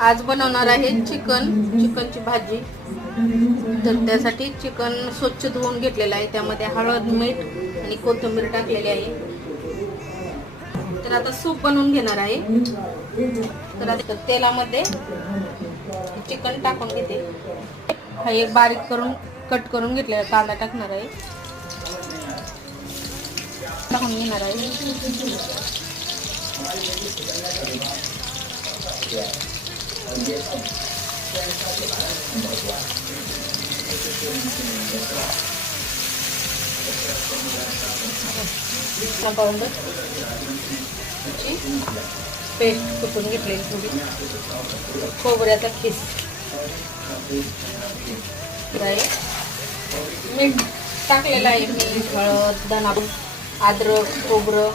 आज बनवणार आहे चिकनची भाजी. तर त्यासाठी चिकन स्वच्छ धुवून घेतलेलं आहे. त्यामध्ये हळद, मीठ आणि कोथिंबीर टाकलेली आहे. तर आता सूप बनवून घेणार आहे. तर आता तेलामध्ये चिकन टाकून घेते. हा एक बारीक करून कट करून घेतलेला कांदा टाकणार आहे. टाकून घेणार आहे. पावडर पेस्ट कुटून घेतलेली थोडी, खोबऱ्याचा खीस, मीठ टाकलेलं आहे. मीठ, हळद, धना, अद्रक, खोबरं